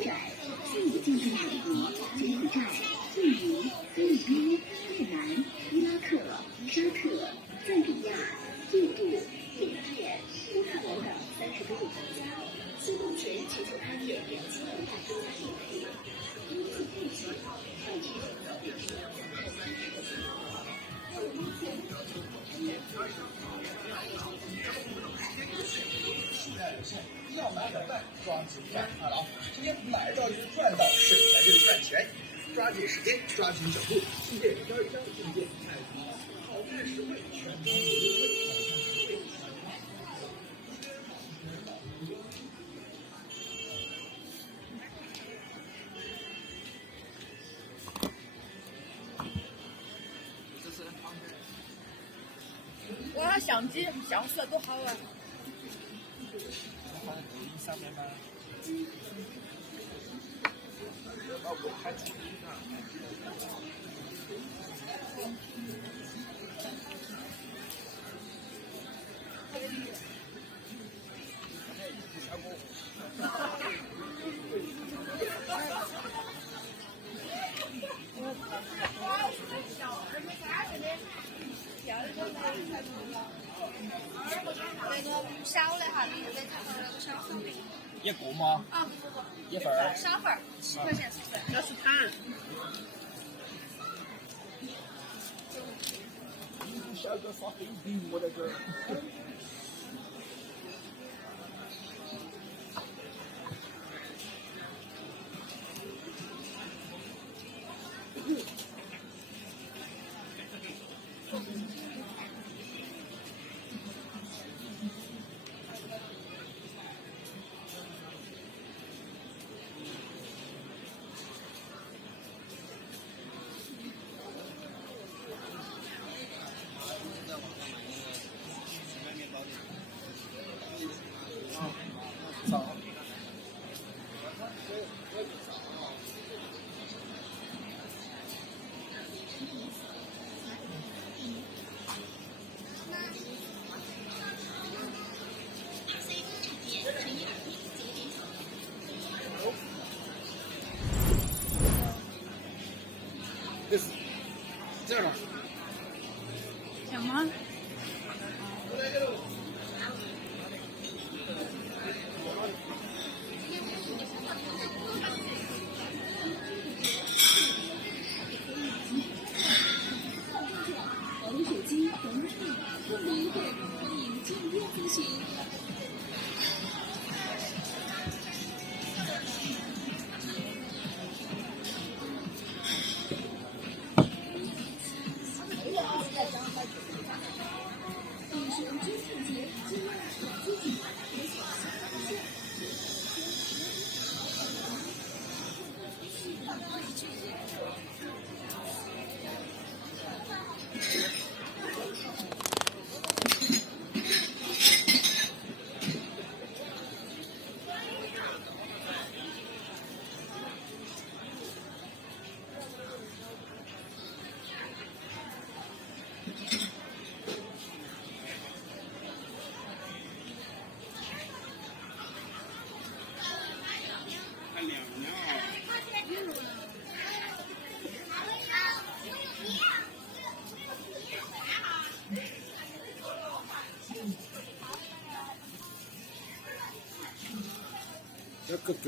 展4个竞争场地：柬埔寨、印尼、菲律宾、越南、伊拉克、沙特、赞比亚、印度、缅甸、乌克兰等30多个国家，其目前全球开业2500多家业配，因此预计会去要买点蛋，抓紧买2郎。今天买到就是赚到，省钱就是赚钱，抓紧时间，抓紧脚步，世界1+1+证件太多了，好看实惠，全装有优惠，好看实惠。我要相机，像素多好啊！放在抖音上面吗？把我拍抖音上。那个小的哈，你就得看到那个小份的。一个吗？啊，一份儿。小份儿，7块钱10份。那是盘。小哥发黑饼，我在这儿。这样。行吗？我的手机等你，不能一个人欢迎进店咨询。你是中秋节尽量给自己买小小的这个狗。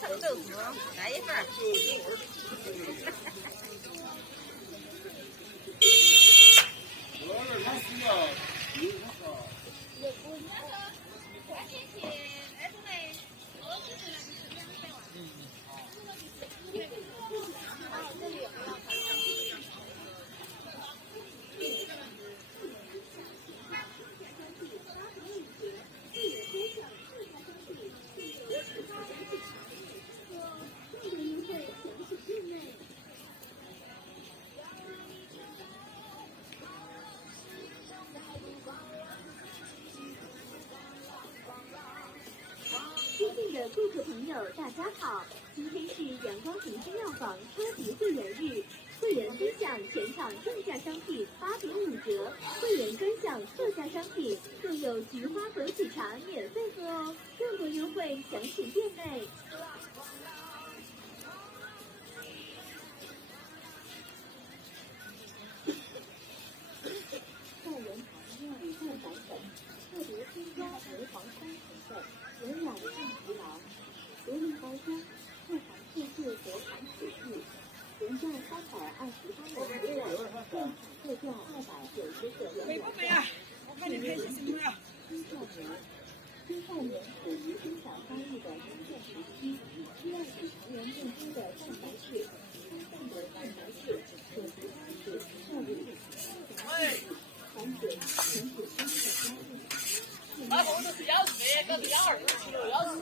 臭豆腐，来一份儿。顾客朋友，大家好！今天是阳光明星药房超级会员日，会员分享全场正价商品8.5折，会员专享特价商品，更有菊花枸杞茶免费喝哦！更多优惠详请店内。校园茶料理版本，特别添加牛黄酸成分，营养更疲劳。独立包装，特含色素和含水质，原价328元一个，现场特价299元。美不美啊？我看你拍戏怎么样？青少年处于生长发育的关键时期，需要比成人更多的蛋白质，充分的蛋白质可足发质效率缓解身体生理的压力。那我们是要吃，搞个120kg要吃。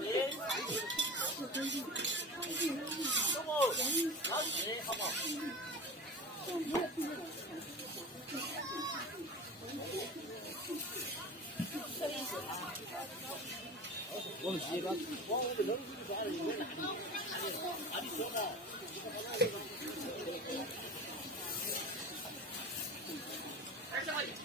是规定，超越压力怎么？要吃好不好？但没有必要我们几个，我们扔出去抓人，哪里说嘛？20块钱。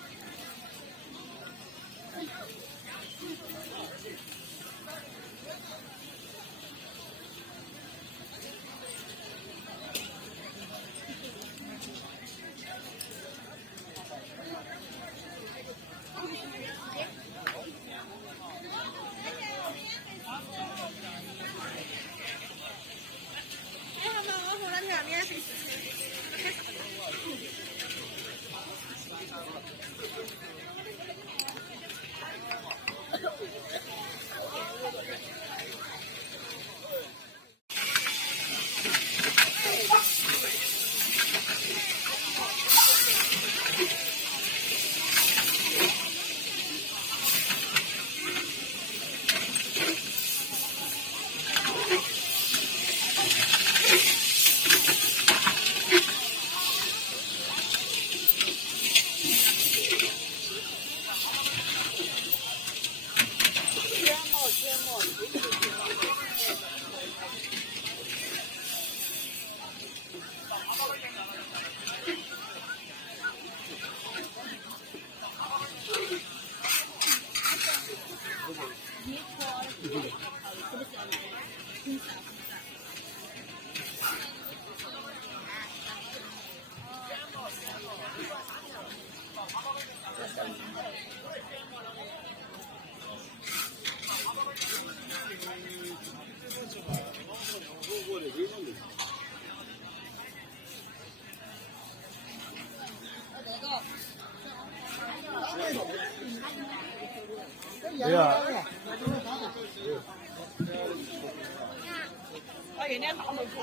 对呀。我原来大门口。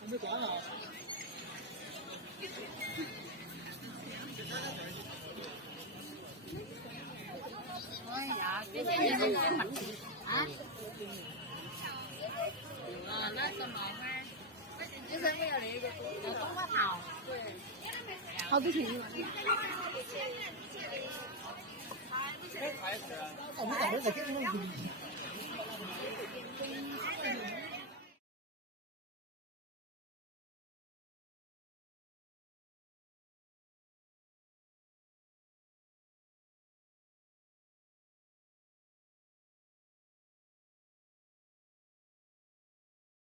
还没关呢。哎呀，这些人都很啊。那什么呗？就是没有那个冬瓜桃，对。好多钱一碗？我们在这给你们